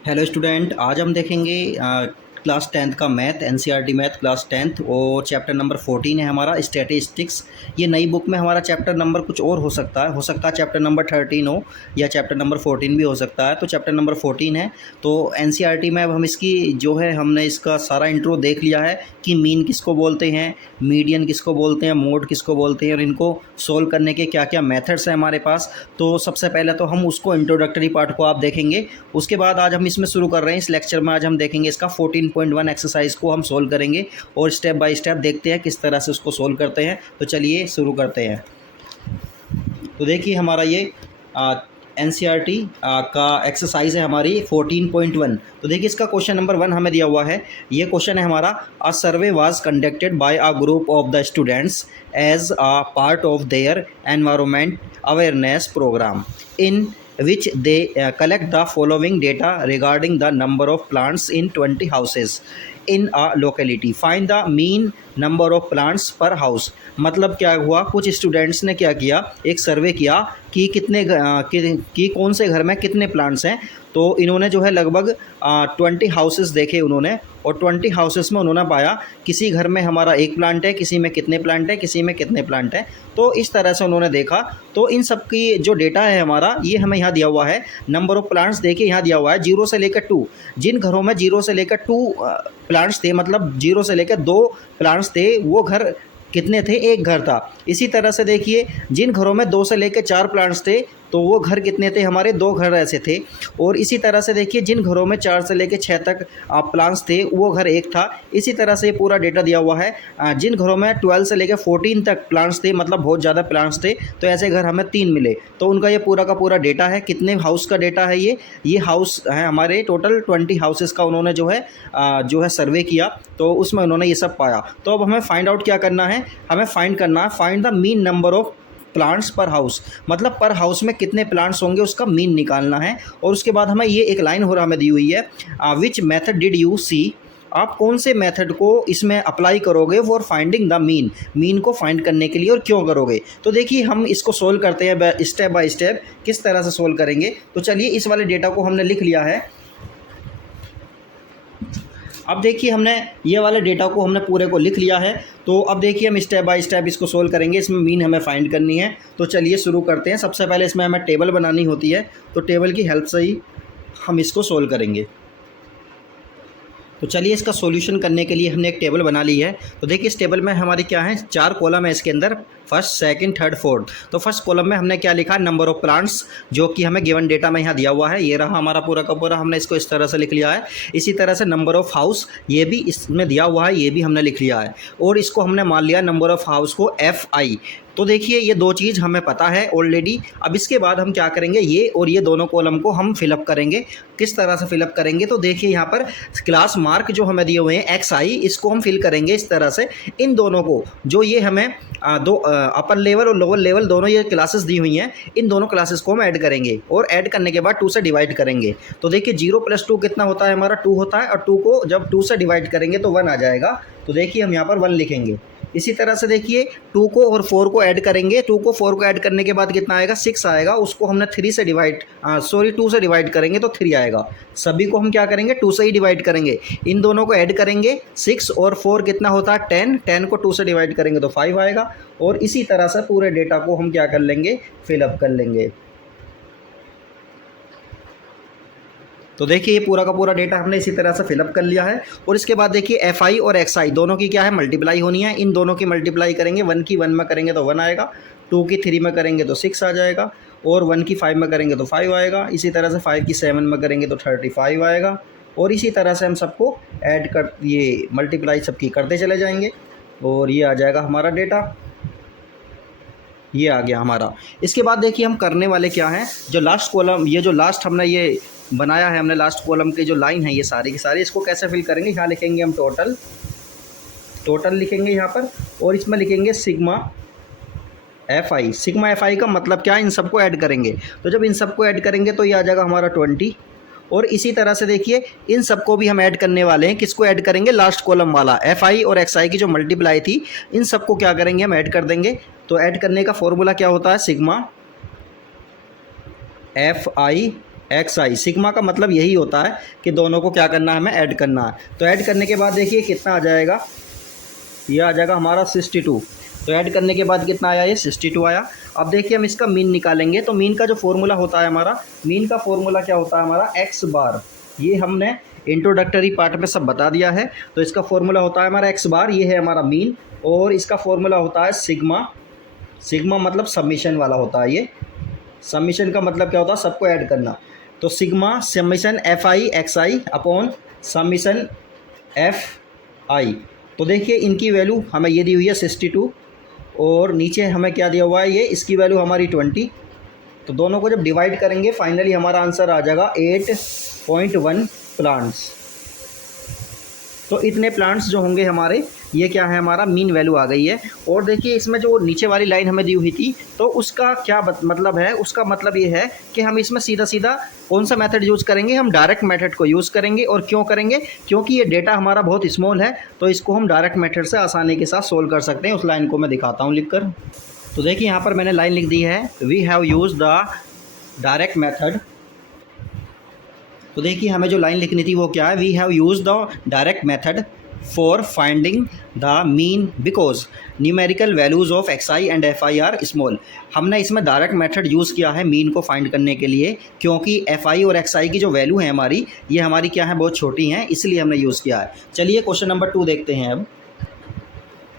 Hello student, आज हम देखेंगे क्लास टेंथ का math, NCERT math class tenth और चैप्टर नंबर 14 है हमारा स्टैटिस्टिक्स। ये नई बुक में हमारा चैप्टर नंबर कुछ और हो सकता है चैप्टर नंबर 13 हो या चैप्टर नंबर 14 भी हो सकता है। तो चैप्टर नंबर 14 है। तो एनसीईआरटी में अब हम इसकी जो है हमने इसका सारा इंट्रो देख लिया है कि मीन किसको बोलते हैं, मीडियन किसको बोलते हैं, मोड किसको बोलते हैं और इनको सोल्व करने के क्या क्या मेथड्स हैं हमारे पास। तो सबसे पहले तो हम उसको इंट्रोडक्टरी पार्ट को आप देखेंगे। उसके बाद आज हम इसमें शुरू कर रहे हैं इस लेक्चर में। आज हम देखेंगे इसका 14.1 एक्सरसाइज को हम सोल्व करेंगे और स्टेप बाय स्टेप देखते हैं किस तरह से उसको सोल्व करते हैं। तो चलिए शुरू करते हैं। तो देखिए हमारा ये एन का एक्सरसाइज है हमारी 14.1। तो देखिए इसका क्वेश्चन नंबर 1 हमें दिया हुआ है। ये क्वेश्चन है हमारा, a survey was conducted by a group of the students as a part of their environment awareness program in which they collect the following data regarding the number of plants in 20 houses in a locality. Find the mean number of plants per house। मतलब क्या हुआ, कुछ students ने क्या किया, एक सर्वे किया कि कि कौन से घर में कितने प्लांट्स हैं। तो इन्होंने जो है लगभग 20 हाउसेस देखे उन्होंने, और 20 हाउसेस में उन्होंने पाया किसी घर में हमारा एक प्लांट है, किसी में कितने प्लांट है, किसी में कितने प्लांट है। तो इस तरह से उन्होंने देखा। तो इन सब की जो डेटा है हमारा, ये हमें यहाँ दिया हुआ है। नंबर ऑफ़ प्लांट्स देखिए यहाँ दिया हुआ है 0 से लेकर 2। जिन घरों में 0 से लेकर 2 प्लांट्स थे, मतलब 0 से लेकर 2 प्लांट्स थे, वो घर कितने थे, एक घर था। इसी तरह से देखिए जिन घरों में 2 से लेकर 4 प्लांट्स थे, तो वो घर कितने थे, हमारे 2 घर ऐसे थे। और इसी तरह से देखिए जिन घरों में 4 से लेकर 6 तक प्लांट्स थे, वो घर एक था। इसी तरह से पूरा डेटा दिया हुआ है। जिन घरों में 12 से लेकर 14 तक प्लांट्स थे, मतलब बहुत ज़्यादा प्लांट्स थे, तो ऐसे घर हमें 3 मिले। तो उनका ये पूरा का पूरा डेटा है। कितने हाउस का डेटा है ये हाउस है हमारे टोटल 20 हाउसेस का उन्होंने जो है सर्वे किया। तो उसमें उन्होंने ये सब पाया। तो अब हमें फाइंड आउट क्या करना है, हमें फाइंड करना है find the mean number of plants पर हाउस। मतलब पर हाउस में कितने प्लांट्स होंगे उसका मीन निकालना है। और उसके बाद हमें ये एक लाइन हो रहा हमें दी हुई है, which method did you see. आप कौन से मेथड को इसमें अप्लाई करोगे फॉर फाइंडिंग द मीन को फाइंड करने के लिए, और क्यों करोगे। तो देखिए हम इसको सोल्व करते हैं स्टेप बाय स्टेप, किस तरह से सोल्व करेंगे। तो चलिए इस वाले डेटा को हमने लिख लिया है। अब देखिए हमने ये वाले डेटा को हमने पूरे को लिख लिया है। तो अब देखिए हम स्टेप बाय स्टेप इसको सोल्व करेंगे। इसमें मीन हमें फाइंड करनी है। तो चलिए शुरू करते हैं। सबसे पहले इसमें हमें टेबल बनानी होती है, तो टेबल की हेल्प से ही हम इसको सोल्व करेंगे। तो चलिए इसका सॉल्यूशन करने के लिए हमने एक टेबल बना ली है। तो देखिए इस टेबल में हमारी क्या है, 4 कॉलम है इसके अंदर, फर्स्ट, सेकंड, थर्ड, फोर्थ। तो फर्स्ट कॉलम में हमने क्या लिखा, नंबर ऑफ़ प्लांट्स, जो कि हमें गिवन डेटा में यहाँ दिया हुआ है। ये रहा हमारा पूरा का पूरा, हमने इसको इस तरह से लिख लिया है। इसी तरह से नंबर ऑफ़ हाउस, ये भी इसमें दिया हुआ है, ये भी हमने लिख लिया है। और इसको हमने मान लिया नंबर ऑफ़ हाउस को FI। तो देखिए ये 2 चीज़ हमें पता है ऑलरेडी। अब इसके बाद हम क्या करेंगे, ये और ये दोनों कॉलम को हम फिलअप करेंगे। किस तरह से फिलअप करेंगे, तो देखिए यहाँ पर क्लास मार्क जो हमें दिए हुए हैं XI, इसको हम फिल करेंगे इस तरह से। इन दोनों को, जो ये हमें दो अपर लेवल और लोअर लेवल दोनों ये क्लासेस दी हुई हैं, इन दोनों क्लासेस को हम ऐड करेंगे और ऐड करने के बाद 2 से डिवाइड करेंगे। तो देखिए 0 + 2 कितना होता है, हमारा 2 होता है। और 2 को जब 2 से डिवाइड करेंगे तो 1 आ जाएगा। तो देखिए हम यहाँ पर 1 लिखेंगे। इसी तरह से देखिए 2 को और 4 को ऐड करेंगे। 2 को 4 को ऐड करने के बाद कितना आएगा, 6 आएगा। उसको हमने 2 से डिवाइड करेंगे तो 3 आएगा। सभी को हम क्या करेंगे, 2 से ही डिवाइड करेंगे। इन दोनों को ऐड करेंगे, 6 और 4 कितना होता है, 10। 10 को 2 से डिवाइड करेंगे तो 5 आएगा। और इसी तरह से पूरे डेटा को हम क्या कर लेंगे, फिलअप कर लेंगे। तो देखिए ये पूरा का पूरा डेटा हमने इसी तरह से फिलअप कर लिया है। और इसके बाद देखिए FI और XI दोनों की क्या है, मल्टीप्लाई होनी है। इन दोनों की मल्टीप्लाई करेंगे। 1 की 1 में करेंगे तो 1 आएगा, 2 की 3 में करेंगे तो 6 आ जाएगा, और 1 की 5 में करेंगे तो 5 आएगा। इसी तरह से 5 की 7 में करेंगे तो 35 आएगा। और इसी तरह से हम सबको ऐड कर, ये मल्टीप्लाई सबकी करते चले जाएंगे, और ये आ जाएगा हमारा डेटा। ये आ गया हमारा। इसके बाद देखिए हम करने वाले क्या हैं, जो लास्ट कॉलम, ये जो लास्ट हमने ये बनाया है, हमने लास्ट कॉलम की जो लाइन है, ये सारी की सारी, इसको कैसे फिल करेंगे, यहाँ लिखेंगे हम टोटल लिखेंगे यहाँ पर। और इसमें लिखेंगे सिग्मा FI का मतलब क्या है, इन सबको ऐड करेंगे। तो जब इन सबको ऐड करेंगे तो ये आ जाएगा हमारा 20। और इसी तरह से देखिए इन सबको भी हम ऐड करने वाले हैं। किसको ऐड करेंगे, लास्ट कॉलम वाला FI और XI की जो मल्टीप्लाई थी, इन सबको क्या करेंगे, हम ऐड कर देंगे। तो ऐड करने का फॉर्मूला क्या होता है, सिग्मा FI एक्स आई। सिग्मा का मतलब यही होता है कि दोनों को क्या करना है, हमें ऐड करना है। तो ऐड करने के बाद देखिए कितना आ जाएगा, ये आ जाएगा हमारा 62। तो ऐड करने के बाद कितना आया, ये 62 आया। अब देखिए हम इसका मीन निकालेंगे। तो मीन का जो फॉर्मूला होता है हमारा, मीन का फॉर्मूला क्या होता है हमारा, एक्स बार। ये हमने इंट्रोडक्टरी पार्ट में सब बता दिया है। तो इसका फॉर्मूला होता है हमारा एक्स बार, ये है हमारा मीन। और इसका फॉर्मूला होता है सिग्मा। सिग्मा मतलब सबमिशन वाला होता है। ये सबमिशन का मतलब क्या होता है, सबको ऐड करना। तो sigma submission F I x I upon submission F I. तो देखिए इनकी वैल्यू हमें ये दी हुई है 62, और नीचे हमें क्या दिया हुआ है, ये इसकी वैल्यू हमारी 20। तो दोनों को जब डिवाइड करेंगे फाइनली हमारा आंसर आ जाएगा 8.1 प्लांट्स। तो इतने प्लांट्स जो होंगे हमारे, ये क्या है, हमारा मीन वैल्यू आ गई है। और देखिए इसमें जो नीचे वाली लाइन हमें दी हुई थी, तो उसका क्या मतलब है, उसका मतलब ये है कि हम इसमें सीधा सीधा कौन सा मेथड यूज़ करेंगे, हम डायरेक्ट मेथड को यूज़ करेंगे। और क्यों करेंगे, क्योंकि ये डेटा हमारा बहुत स्मॉल है, तो इसको हम डायरेक्ट मेथड से आसानी के साथ सोल्व कर सकते हैं। उस लाइन को मैं दिखाता हूँ लिख कर। तो देखिए यहाँ पर मैंने लाइन लिख दी है, we have use the direct method. तो देखिए हमें जो लाइन लिखनी थी वो क्या है, we have use the direct method for finding the mean because numerical values of x i and f i are small. हमने इसमें डायरेक्ट मेथड यूज़ किया है मीन को फाइंड करने के लिए, क्योंकि एफ आई और एक्स आई की जो वैल्यू है हमारी, ये हमारी क्या है, बहुत छोटी हैं, इसलिए हमने यूज़ किया है। चलिए क्वेश्चन नंबर 2 देखते हैं अब।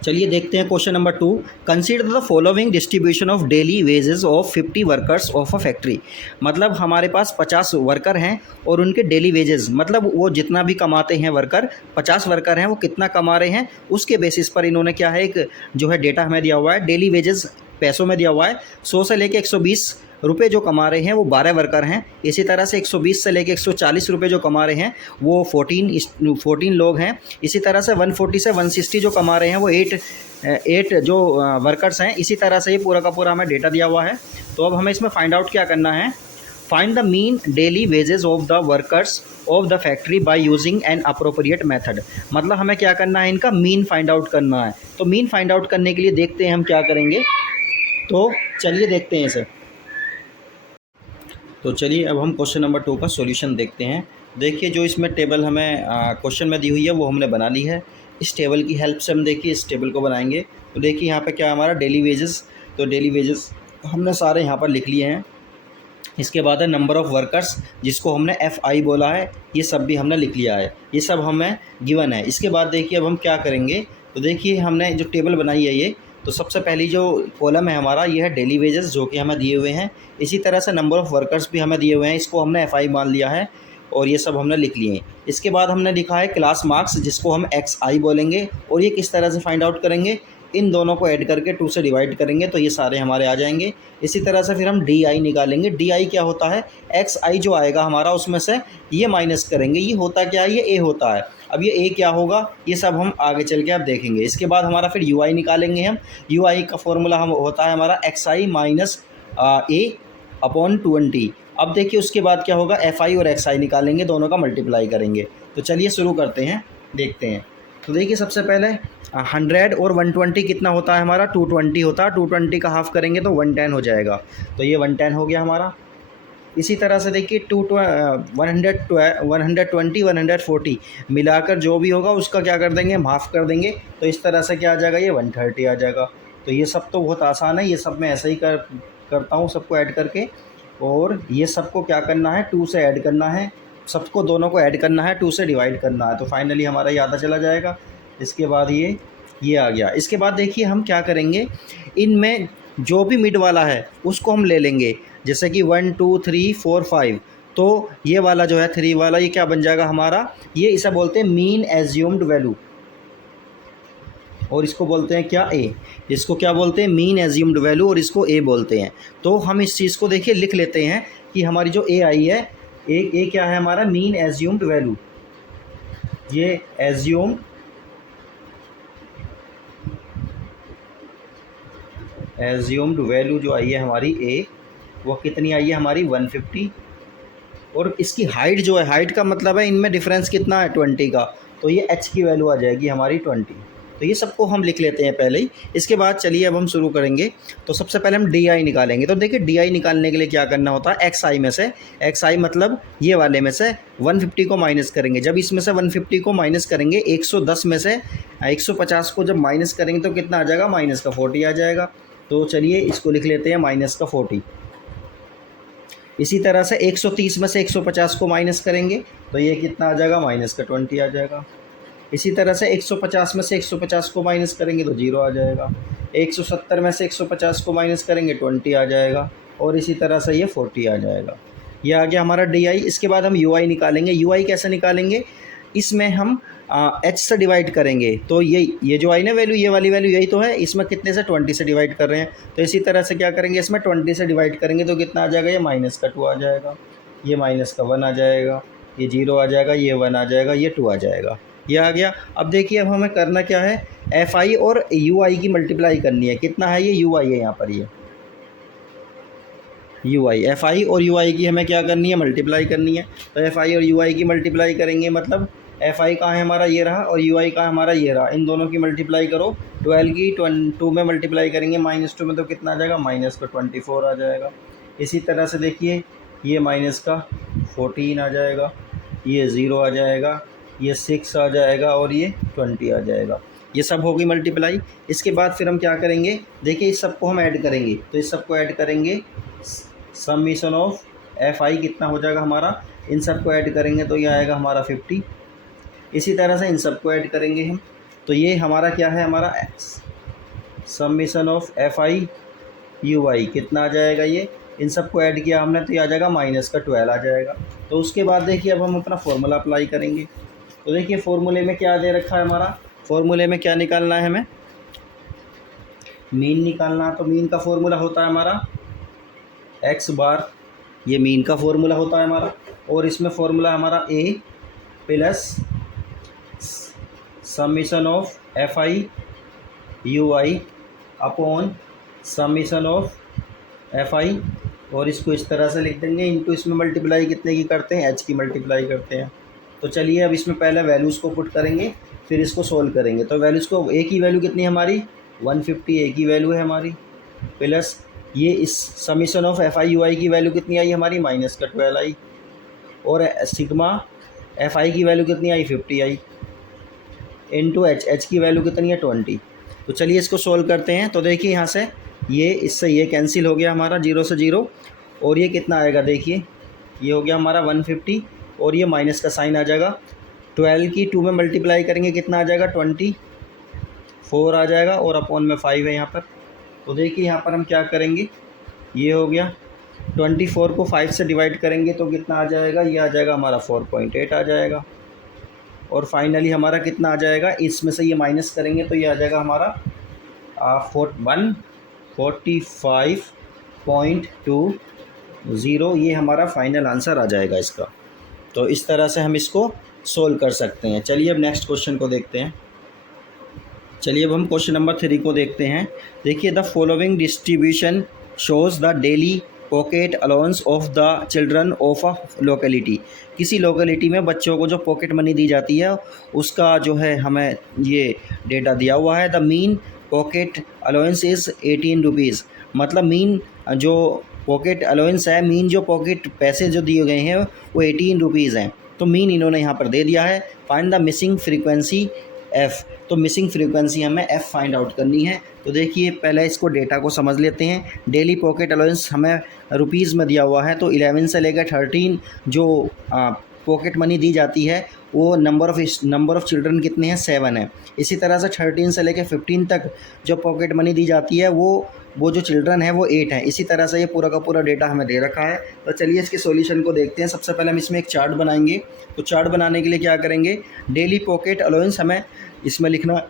चलिए देखते हैं question number 2। Consider the following distribution of daily wages of 50 workers of a factory. मतलब हमारे पास 50 वर्कर हैं और उनके डेली वेजेस, मतलब वो जितना भी कमाते हैं वर्कर, 50 वर्कर हैं, वो कितना कमा रहे हैं, उसके बेसिस पर इन्होंने क्या है, एक जो है डेटा हमें दिया हुआ है। डेली वेजेस पैसों में दिया हुआ है, 100 से लेके 120 रुपये जो कमा रहे हैं वो 12 वर्कर हैं। इसी तरह से 120 से लेके 140 रुपये जो कमा रहे हैं वो 14 लोग हैं। इसी तरह से 140 से 160 जो कमा रहे हैं वो 8 जो वर्कर्स हैं। इसी तरह से ये पूरा का पूरा हमें डेटा दिया हुआ है। तो अब हमें इसमें फाइंड आउट क्या करना है, find the mean daily wages of the workers of the factory by using an appropriate method. मतलब हमें क्या करना है, इनका मीन फाइंड आउट करना है। तो मीन फाइंड आउट करने के लिए देखते हैं हम क्या करेंगे। तो चलिए देखते हैं इसे। तो चलिए अब हम क्वेश्चन नंबर 2 का सॉल्यूशन देखते हैं। देखिए जो इसमें टेबल हमें क्वेश्चन में दी हुई है वो हमने बना ली है। इस टेबल की हेल्प से हम देखिए इस टेबल को बनाएंगे। तो देखिए यहाँ पे क्या हमारा डेली वेजेस, तो डेली वेजेस हमने सारे यहाँ पर लिख लिए हैं। इसके बाद है नंबर ऑफ़ वर्कर्स, जिसको हमने एफ आई बोला है, ये सब भी हमने लिख लिया है। ये सब हमें गिवन है। इसके बाद देखिए अब हम क्या करेंगे। तो देखिए हमने जो टेबल बनाई है ये, तो सबसे पहली जो कॉलम है हमारा ये है डेली वेजेस, जो कि हमें दिए हुए हैं। इसी तरह से नंबर ऑफ़ वर्कर्स भी हमें दिए हुए हैं, इसको हमने एफ आई मान लिया है और ये सब हमने लिख लिए हैं। इसके बाद हमने लिखा है क्लास मार्क्स, जिसको हम एक्स आई बोलेंगे। और ये किस तरह से फाइंड आउट करेंगे, इन दोनों को ऐड करके 2 से डिवाइड करेंगे तो ये सारे हमारे आ जाएंगे। इसी तरह से फिर हम डी आई निकालेंगे। डी आई क्या होता है, एक्स आई जो आएगा हमारा उसमें से ये माइनस करेंगे। ये होता क्या है, ये ए होता है। अब ये ए क्या होगा, ये सब हम आगे चल के आप देखेंगे। इसके बाद हमारा फिर यू आई निकालेंगे हम। यू आई का फॉर्मूला हम होता है हमारा एक्स आई माइनस ए अपॉन 20। अब देखिए उसके बाद क्या होगा, एफ आई और एक्स आई निकालेंगे, दोनों का मल्टीप्लाई करेंगे। तो चलिए शुरू करते हैं, देखते हैं। तो देखिए सबसे पहले 100 और 120 कितना होता है हमारा, 220 होता है। 220 का हाफ़ करेंगे तो 110 हो जाएगा। तो ये 110 हो गया हमारा। इसी तरह से देखिए 120 140 मिलाकर जो भी होगा उसका क्या कर देंगे, हम हाफ़ कर देंगे। तो इस तरह से क्या आ जाएगा, ये 130 आ जाएगा। तो ये सब तो बहुत आसान है, ये सब मैं ऐसे ही करता हूँ सबको ऐड करके। और ये सबको क्या करना है, 2 से ऐड करना है, सबको दोनों को ऐड करना है, 2 से डिवाइड करना है। तो फाइनली हमारा ये आधा चला जाएगा। इसके बाद ये आ गया। इसके बाद देखिए हम क्या करेंगे, इनमें जो भी मिड वाला है उसको हम ले लेंगे। जैसे कि 1 2 3 4 5, तो ये वाला जो है 3 वाला, ये क्या बन जाएगा हमारा, ये इसे बोलते हैं मीन एज्यूम्ड वैल्यू। और इसको बोलते हैं क्या, ए। इसको क्या बोलते हैं, मीन एज्यूम्ड वैल्यू, और इसको ए बोलते हैं। तो हम इस चीज़ को देखिए लिख लेते हैं कि हमारी जो ए आई है, ए क्या है हमारा, मीन एज्यूम्ड वैल्यू। ये एज्यूम्ड वैल्यू जो आई है हमारी ए, वो कितनी आई है हमारी 150। और इसकी हाइट जो है, हाइट का मतलब है इनमें डिफरेंस कितना है 20 का, तो ये एच की वैल्यू आ जाएगी हमारी 20। तो ये सबको हम लिख लेते हैं पहले ही। इसके बाद चलिए अब हम शुरू करेंगे। तो सबसे पहले हम डी आई निकालेंगे। तो देखिए डी आई निकालने के लिए क्या करना होता है, एक्स आई में से, एक्स आई मतलब ये वाले में से 150 को माइनस करेंगे। जब इसमें से 150 को माइनस करेंगे 110 में से 150 को जब माइनस करेंगे तो कितना आ जाएगा, माइनस का 40 आ जाएगा। तो चलिए इसको लिख लेते हैं माइनस का 40। इसी तरह से 130 में से 150 को माइनस करेंगे तो ये कितना आ जाएगा, माइनस का 20 आ जाएगा। इसी तरह से 150 में से 150 को माइनस करेंगे तो 0 आ जाएगा। 170 में से 150 को माइनस करेंगे 20 आ जाएगा। और इसी तरह से ये 40 आ जाएगा। ये आ गया हमारा डी आई। इसके बाद हम यू आई निकालेंगे। यू आई कैसे निकालेंगे, इसमें हम एच से डिवाइड करेंगे। तो ये जो आई ना वैल्यू, ये वाली वैल्यू यही तो है, इसमें कितने से 20 से डिवाइड कर रहे हैं। तो इसी तरह से क्या करेंगे, इसमें 20 से डिवाइड करेंगे तो कितना आ जाएगा, ये माइनस का 2 आ जाएगा, ये माइनस का 1 आ जाएगा, ये 0 आ जाएगा, ये 1 आ जाएगा, ये 2 आ जाएगा। ये आ गया। अब देखिए अब हमें करना क्या है, एफ आई और यू आई की मल्टीप्लाई करनी है। कितना है ये, यू आई है यहाँ पर, ये यू आई, एफ आई और यू आई की हमें क्या करनी है, मल्टीप्लाई करनी है। तो एफ आई और यू आई की मल्टीप्लाई करेंगे, मतलब एफ आई कहाँ है हमारा, ये रहा, और यू आई कहाँ हमारा, ये रहा। इन दोनों की मल्टीप्लाई करो। 12 की 2 में मल्टीप्लाई करेंगे -2 में तो कितना आ जाएगा, माइनस का 24 आ जाएगा। इसी तरह से देखिए ये माइनस का 14 आ जाएगा, ये 0 आ जाएगा, ये 6 आ जाएगा और ये 20 आ जाएगा। ये सब होगी मल्टीप्लाई। इसके बाद फिर हम क्या करेंगे, देखिए इस सबको हम ऐड करेंगे। तो इस सबको ऐड करेंगे, समीशन ऑफ एफ आई कितना हो जाएगा हमारा, इन सबको ऐड करेंगे तो ये आएगा हमारा 50। इसी तरह से इन सबको ऐड करेंगे हम, तो ये हमारा क्या है, हमारा summation of F I U I कितना आ जाएगा, ये इन सबको ऐड किया हमने तो ये आ जाएगा माइनस का 12 आ जाएगा। तो उसके बाद देखिए अब हम अपना फॉर्मूला अप्लाई करेंगे। तो देखिए फॉर्मूले में क्या दे रखा है हमारा, फॉर्मूले में क्या निकालना है हमें, मीन निकालना। तो मीन का फॉर्मूला होता है हमारा एक्स बार, ये मीन का फॉर्मूला होता है हमारा। और इसमें फॉर्मूला हमारा A plus summation of F I U I upon summation of F I, और इसको इस तरह से लिख देंगे इनटू, इसमें मल्टीप्लाई कितने की करते हैं, एच की मल्टीप्लाई करते हैं। तो चलिए अब इसमें पहले वैल्यूज़ को पुट करेंगे, फिर इसको सोल्व करेंगे। तो वैल्यूज़ को, ए की वैल्यू कितनी है हमारी 150, ए की वैल्यू है हमारी, प्लस ये इस summation of F I U I की वैल्यू कितनी आई हमारी, माइनस का 12 आई, और सिग्मा एफ आई की वैल्यू कितनी आई 50 आई, इनटू एच, एच की वैल्यू कितनी है 20। तो चलिए इसको सोल्व करते हैं। तो देखिए यहाँ से ये, इससे ये कैंसिल हो गया हमारा 0 से 0, और ये कितना आएगा, देखिए ये हो गया हमारा 150, और ये माइनस का साइन आ जाएगा। 12 की 2 में मल्टीप्लाई करेंगे कितना आ जाएगा, 24 आ जाएगा, और अपॉन में 5 है यहाँ पर। तो देखिए यहाँ पर हम क्या करेंगे, ये हो गया 24 को 5 से डिवाइड करेंगे तो कितना आ जाएगा, ये आ जाएगा हमारा 4.8 आ जाएगा। और फाइनली हमारा कितना आ जाएगा, इसमें से ये माइनस करेंगे तो ये आ जाएगा हमारा 145.20, ये हमारा फाइनल आंसर आ जाएगा इसका। तो इस तरह से हम इसको सोल्व कर सकते हैं। चलिए अब नेक्स्ट क्वेश्चन को देखते हैं। चलिए अब हम क्वेश्चन नंबर 3 को देखते हैं। देखिए the following distribution shows the daily pocket allowance of the children of a locality. किसी लोकेलिटी में बच्चों को जो पॉकेट मनी दी जाती है उसका जो है हमें ये डेटा दिया हुआ है। The mean pocket allowance is 18 rupees, मतलब मीन जो पॉकेट अलाउंस है, मीन जो पॉकेट पैसे जो दिए गए हैं वो 18 रुपीज़ हैं। तो मीन इन्होंने यहाँ पर दे दिया है। Find the missing frequency F, तो मिसिंग फ्रीक्वेंसी हमें एफ़ फाइंड आउट करनी है। तो देखिए पहले इसको डेटा को समझ लेते हैं। डेली पॉकेट अलाउंस हमें रुपीज़ में दिया हुआ है, तो 11 से लेकर 13 जो पॉकेट मनी दी जाती है वो नंबर ऑफ़ चिल्ड्रन कितने हैं, 7 है। इसी तरह से 13 से लेकर 15 तक जो पॉकेट मनी दी जाती है वो जो चिल्ड्रन है वो 8 है। इसी तरह से ये पूरा का पूरा डेटा हमें दे रखा है। तो चलिए इसके सॉल्यूशन को देखते हैं। सबसे पहले हम इसमें एक चार्ट बनाएंगे। तो चार्ट बनाने के लिए क्या करेंगे, डेली पॉकेट अलाउंस हमें इसमें लिखना,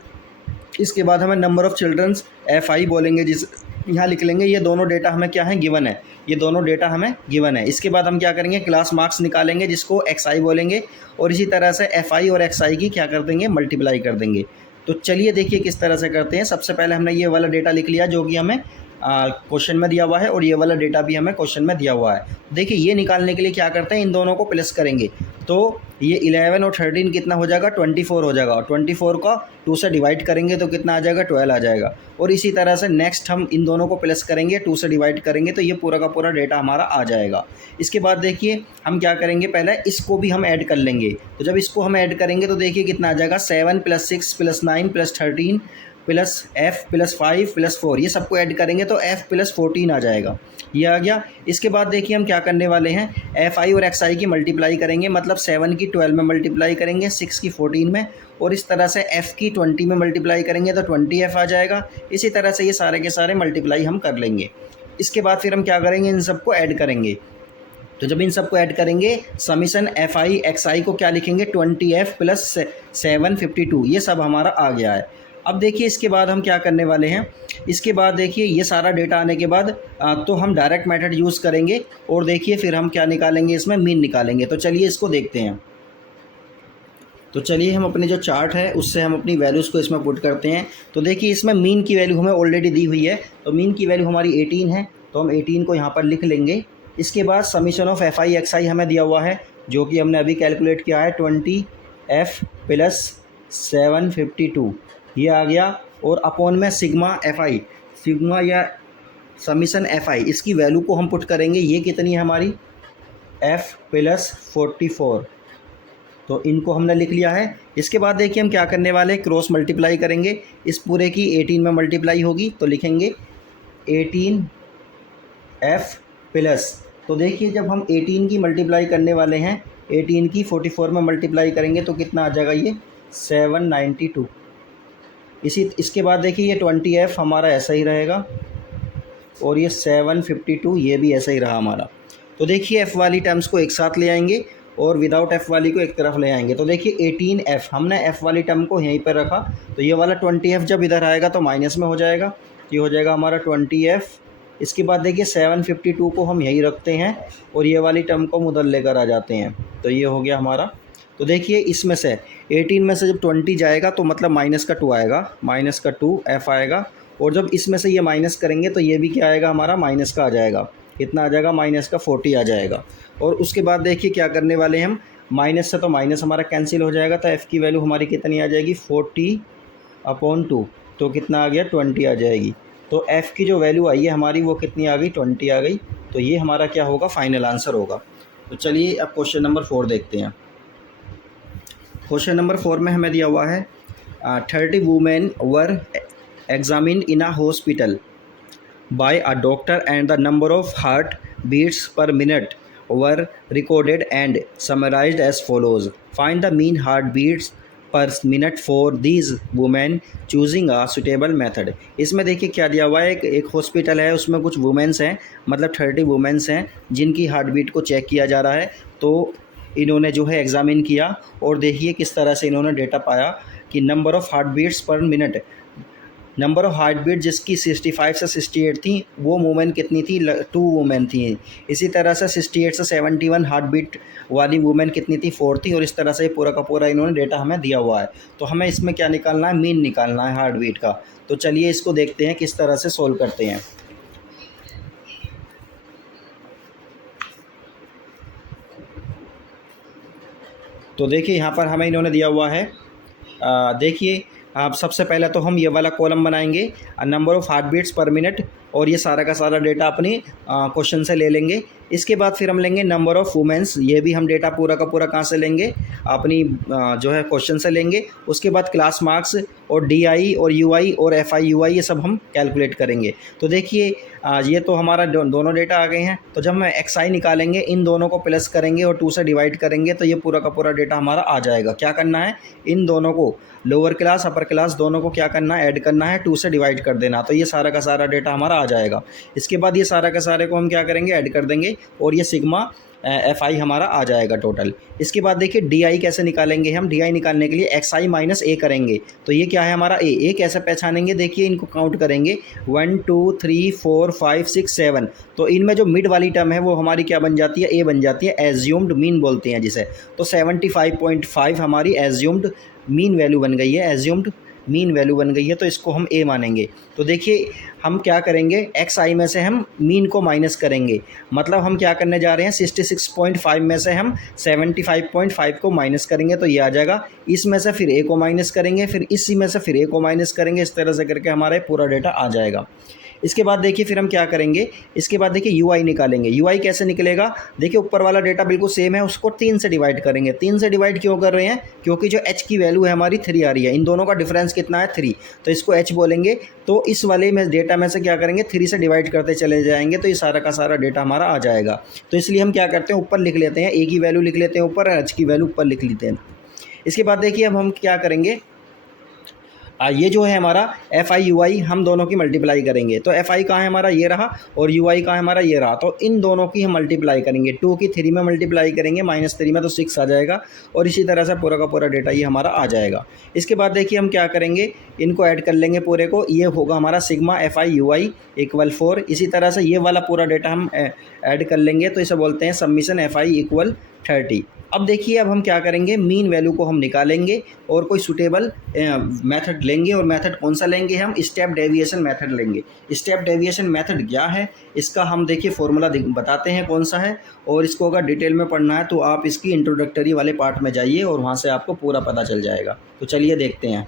इसके बाद हमें number of children's f i बोलेंगे, जिस यहाँ लिख लेंगे। ये दोनों डेटा हमें क्या है, गिवन है, ये दोनों डेटा हमें गिवन है। इसके बाद हम क्या करेंगे, क्लास मार्क्स निकालेंगे जिसको एक्स आई बोलेंगे, और इसी तरह से एफ आई और एक्स आई की क्या कर देंगे, मल्टीप्लाई कर देंगे। तो चलिए देखिए किस तरह से करते हैं। सबसे पहले हमने ये वाला डेटा लिख लिया जो कि हमें क्वेश्चन में दिया हुआ है और ये वाला डेटा भी हमें क्वेश्चन में दिया हुआ है। देखिए ये निकालने के लिए क्या करते हैं, इन दोनों को प्लस करेंगे तो ये 11 और 13 कितना हो जाएगा, 24 हो जाएगा। और 24 का 2 से डिवाइड करेंगे तो कितना आ जाएगा, 12 आ जाएगा। और इसी तरह से नेक्स्ट हम इन दोनों को प्लस करेंगे, 2 से डिवाइड करेंगे तो ये पूरा का पूरा डेटा हमारा आ जाएगा। इसके बाद देखिए हम क्या करेंगे, पहले इसको भी हम ऐड कर लेंगे। तो जब इसको हम ऐड करेंगे तो देखिए कितना आ जाएगा, 7 + 6 + 9 + 13 प्लस f + 5 + 4, ये सबको ऐड करेंगे तो f + 14 आ जाएगा, ये आ गया। इसके बाद देखिए हम क्या करने वाले हैं, fi और xi की मल्टीप्लाई करेंगे, मतलब 7 की 12 में मल्टीप्लाई करेंगे, 6 की 14 में, और इस तरह से f की 20 में मल्टीप्लाई करेंगे तो 20f आ जाएगा। इसी तरह से ये सारे के सारे मल्टीप्लाई हम कर लेंगे। इसके बाद फिर हम क्या करेंगे, इन सबको ऐड करेंगे। तो जब इन सबको ऐड करेंगे समीशन fi xi को क्या लिखेंगे, 20f + 7 52, ये सब हमारा आ गया है। अब देखिए इसके बाद हम क्या करने वाले हैं, इसके बाद देखिए ये सारा डेटा आने के बाद तो हम डायरेक्ट मेथड यूज़ करेंगे और देखिए फिर हम क्या निकालेंगे, इसमें मीन निकालेंगे। तो चलिए इसको देखते हैं। तो चलिए हम अपने जो चार्ट है उससे हम अपनी वैल्यूज़ को इसमें पुट करते हैं। तो देखिए इसमें मीन की वैल्यू हमें ऑलरेडी दी हुई है, तो मीन की वैल्यू हमारी 18 है, तो हम 18 को यहाँ पर लिख लेंगे। इसके बाद समीशन ऑफ fi xi हमें दिया हुआ है, जो कि हमने अभी कैलकुलेट किया है, 20f + 752, ये आ गया। और अपॉन में सिग्मा fi, सिग्मा या समीशन fi, इसकी वैल्यू को हम पुट करेंगे, ये कितनी है हमारी, f + 44, तो इनको हमने लिख लिया है। इसके बाद देखिए हम क्या करने वाले हैं, क्रॉस मल्टीप्लाई करेंगे, इस पूरे की 18 में मल्टीप्लाई होगी तो लिखेंगे 18f प्लस, तो देखिए जब हम 18 की मल्टीप्लाई करने वाले हैं, 18 की 44 में मल्टीप्लाई करेंगे तो कितना आ जाएगा, ये 792। इसके बाद देखिए ये 20f हमारा ऐसा ही रहेगा और ये 752 ये भी ऐसा ही रहा हमारा। तो देखिए f वाली टर्म्स को एक साथ ले आएंगे और विदाउट f वाली को एक तरफ ले आएंगे। तो देखिए 18f, हमने f वाली टर्म को यहीं पर रखा, तो ये वाला 20f जब इधर आएगा तो माइनस में हो जाएगा, ये हो जाएगा हमारा 20f। इसके बाद देखिए 752 को हम यहीं रखते हैं और ये वाली टर्म को हम उधर लेकर आ जाते हैं, तो ये हो गया हमारा। तो देखिए इसमें से 18 में से जब 20 जाएगा तो मतलब माइनस का 2 आएगा, माइनस का 2f आएगा, और जब इसमें से ये माइनस करेंगे तो ये भी क्या आएगा हमारा, माइनस का आ जाएगा, कितना आ जाएगा, माइनस का 40 आ जाएगा। और उसके बाद देखिए क्या करने वाले हैं हम, माइनस से तो माइनस हमारा कैंसिल हो जाएगा, तो f की वैल्यू हमारी कितनी आ जाएगी, 40/2, तो कितना आ गया, 20 आ जाएगी। तो f की जो वैल्यू आई है हमारी वो कितनी आ गई, 20 आ गई। तो ये हमारा क्या होगा, फाइनल आंसर होगा। तो चलिए अब क्वेश्चन नंबर 4 देखते हैं। क्वेश्चन नंबर 4 में हमें दिया हुआ है 30 women were examined in a hospital by a doctor and the number of heart beats per minute were recorded and summarized as follows. Find the mean heart beats per minute for these women choosing a suitable method. इसमें देखिए क्या दिया हुआ है, एक hospital है, उसमें कुछ वुमेन्स हैं, मतलब 30 वुमेन्स हैं जिनकी हार्ट बीट को चेक किया जा रहा है। तो इन्होंने जो है एग्ज़ामिन किया और देखिए किस तरह से इन्होंने डेटा पाया कि number of heart beats per minute, number of heart beat जिसकी 65 से 68 थी, वो वुमेन कितनी थी, 2 वुमेन थी। इसी तरह से 68 से 71 हार्ट बीट वाली वुमेन कितनी थी, 4 थी। और इस तरह से पूरा का पूरा इन्होंने डेटा हमें दिया हुआ है। तो हमें इसमें क्या निकालना है, मीन निकालना है हार्ट बीट का। तो चलिए इसको देखते हैं किस तरह से सोल्व करते हैं। तो देखिए यहाँ पर हमें इन्होंने दिया हुआ है, देखिए आप सबसे पहले तो हम ये वाला कॉलम बनाएंगे, number of heart beats per minute, और ये सारा का सारा डेटा अपनी क्वेश्चन से ले लेंगे। इसके बाद फिर हम लेंगे नंबर ऑफ़ वुमेन्स, ये भी हम डेटा पूरा का पूरा कहाँ से लेंगे, अपनी जो है क्वेश्चन से लेंगे। उसके बाद क्लास मार्क्स और DI और UI और FI UI ये सब हम कैलकुलेट करेंगे। तो देखिए ये तो हमारा दोनों डेटा आ गए हैं। तो जब हम XI निकालेंगे, इन दोनों को प्लस करेंगे और 2 से डिवाइड करेंगे तो ये पूरा का पूरा डेटा हमारा आ जाएगा। क्या करना है, इन दोनों को, लोअर क्लास अपर क्लास दोनों को क्या करना है, ऐड करना है, 2 से डिवाइड कर देना, तो ये सारा का सारा डेटा हमारा आ जाएगा। इसके बाद ये सारा का सारे को हम क्या करेंगे, ऐड कर देंगे और ये सिग्मा FI हमारा आ जाएगा टोटल। इसके बाद देखिए DI कैसे निकालेंगे हम, DI निकालने के लिए XI - A करेंगे। तो ये क्या है हमारा A कैसे पहचानेंगे, देखिए इनको काउंट करेंगे, 1 2 3 4 5 6 7। तो इनमें जो मिड वाली टर्म है वो हमारी क्या बन जाती है, A बन जाती है, एज्यूम्ड मीन बोलते हैं जिसे। तो 75.5 हमारी एज्यूम्ड मीन वैल्यू बन गई है, एज्यूम्ड मीन वैल्यू बन गई है, तो इसको हम ए मानेंगे। तो देखिए हम क्या करेंगे, एक्स आई में से हम मीन को माइनस करेंगे, मतलब हम क्या करने जा रहे हैं 66.5 में से हम 75.5 को माइनस करेंगे तो ये आ जाएगा। इसमें से फिर ए को माइनस करेंगे, फिर इसी में से फिर ए को माइनस करेंगे, इस तरह से करके हमारा पूरा डेटा आ जाएगा। इसके बाद देखिए फिर हम क्या करेंगे, इसके बाद देखिए यू आई निकालेंगे। यू आई कैसे निकलेगा, देखिए ऊपर वाला डेटा बिल्कुल सेम है, उसको 3 से डिवाइड करेंगे। 3 से डिवाइड क्यों कर रहे हैं, क्योंकि जो एच की वैल्यू है हमारी 3 आ रही है, इन दोनों का डिफरेंस कितना है 3, तो इसको एच बोलेंगे। तो इस वाले में डेटा में से क्या करेंगे 3 से डिवाइड करते चले जाएंगे, तो ये सारा का सारा डेटा हमारा आ जाएगा। तो इसलिए हम क्या करते हैं, ऊपर लिख लेते हैं, ए की वैल्यू लिख लेते हैं ऊपर, एच की वैल्यू ऊपर लिख लेते हैं। इसके बाद देखिए अब हम क्या करेंगे, ये जो है हमारा एफ आई यू आई हम दोनों की मल्टीप्लाई करेंगे। तो एफ आई कहाँ है हमारा, ये रहा, और यू आई कहाँ है हमारा, ये रहा। तो इन दोनों की हम मल्टीप्लाई करेंगे, 2 की 3 में मल्टीप्लाई करेंगे, -3 में तो 6 आ जाएगा, और इसी तरह से पूरा का पूरा डेटा ये हमारा आ जाएगा। इसके बाद देखिए हम क्या करेंगे, इनको ऐड कर लेंगे पूरे को, ये होगा हमारा sigma F I U I equal 4। इसी तरह से ये वाला पूरा डेटा हम ऐड कर लेंगे, तो इसे बोलते हैं समीशन एफ आई इक्वल 30। अब देखिए अब हम क्या करेंगे, मीन वैल्यू को हम निकालेंगे और कोई सूटेबल मेथड लेंगे, और मेथड कौन सा लेंगे, हम स्टेप डेविएशन मेथड लेंगे। स्टेप डेविएशन मेथड क्या है, इसका हम देखिए फॉर्मूला बताते हैं कौन सा है, और इसको अगर डिटेल में पढ़ना है तो आप इसकी इंट्रोडक्टरी वाले पार्ट में जाइए और वहाँ से आपको पूरा पता चल जाएगा। तो चलिए देखते हैं।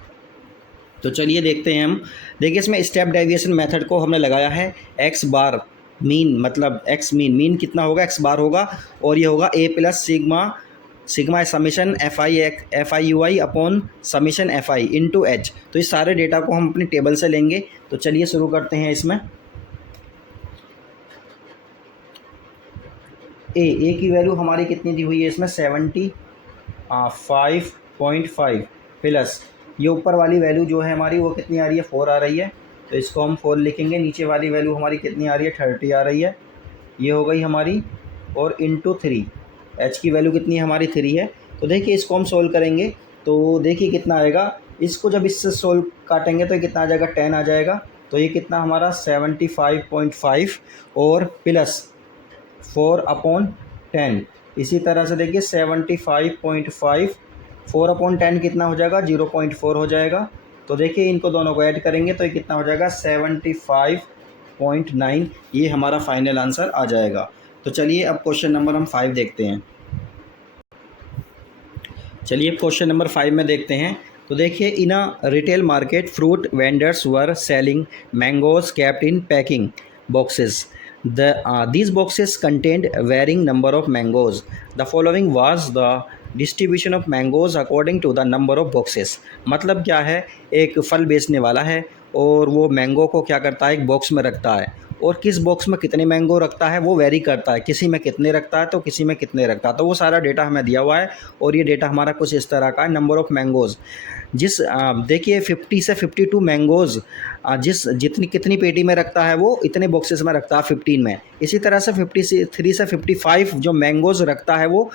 हम देखिए इसमें स्टेप डेविएशन मेथड को हमने लगाया है एक्स बार मीन, मतलब एक्स मीन कितना होगा, एक्स बार होगा, और ये होगा A plus sigma summation F I U I upon summation F I into H. तो इस सारे डेटा को हम अपनी टेबल से लेंगे। तो चलिए शुरू करते हैं। इसमें ए की वैल्यू हमारी कितनी दी हुई है, इसमें 75.5 प्लस ये ऊपर वाली वैल्यू जो है हमारी वो कितनी आ रही है, 4 आ रही है, तो इसको हम 4 लिखेंगे। नीचे वाली वैल्यू हमारी कितनी आ रही है, 30 आ रही है, ये हो गई हमारी, और इंटू 3, एच की वैल्यू कितनी है हमारी 3 है। तो देखिए इसको हम सोल्व करेंगे, तो देखिए कितना आएगा, इसको जब इससे सोल्व काटेंगे तो कितना आ जाएगा, 10 आ जाएगा। तो ये कितना हमारा 75.5 और प्लस 4/10। इसी तरह से देखिए 75.5 4/10 कितना हो जाएगा, 0.4 हो जाएगा। तो देखिए इनको दोनों को ऐड करेंगे तो ये कितना हो जाएगा 75.9, ये हमारा फाइनल आंसर आ जाएगा। तो चलिए अब क्वेश्चन नंबर हम 5 देखते हैं। चलिए क्वेश्चन नंबर 5 में देखते हैं। तो देखिए in a retail market fruit vendors were selling mangoes kept in packing boxes. These boxes contained varying number of mangoes. The following was the distribution of mangoes according to the number of boxes. मतलब क्या है, एक फल बेचने वाला है और वो मैंगो को क्या करता है, एक बॉक्स में रखता है, और किस बॉक्स में कितने मैंगो रखता है वो वेरी करता है, किसी में कितने रखता है तो किसी में कितने रखता है। तो वो सारा डेटा हमें दिया हुआ है, और ये डेटा हमारा कुछ इस तरह का है। नंबर ऑफ़ मैंगोज़, देखिए 50 से 52 मैंगोज़ जितनी कितनी पेटी में रखता है वो इतने बॉक्सेस में रखता है 15 में। इसी तरह से 53 से 55 जो मैंगोज़ रखता है वो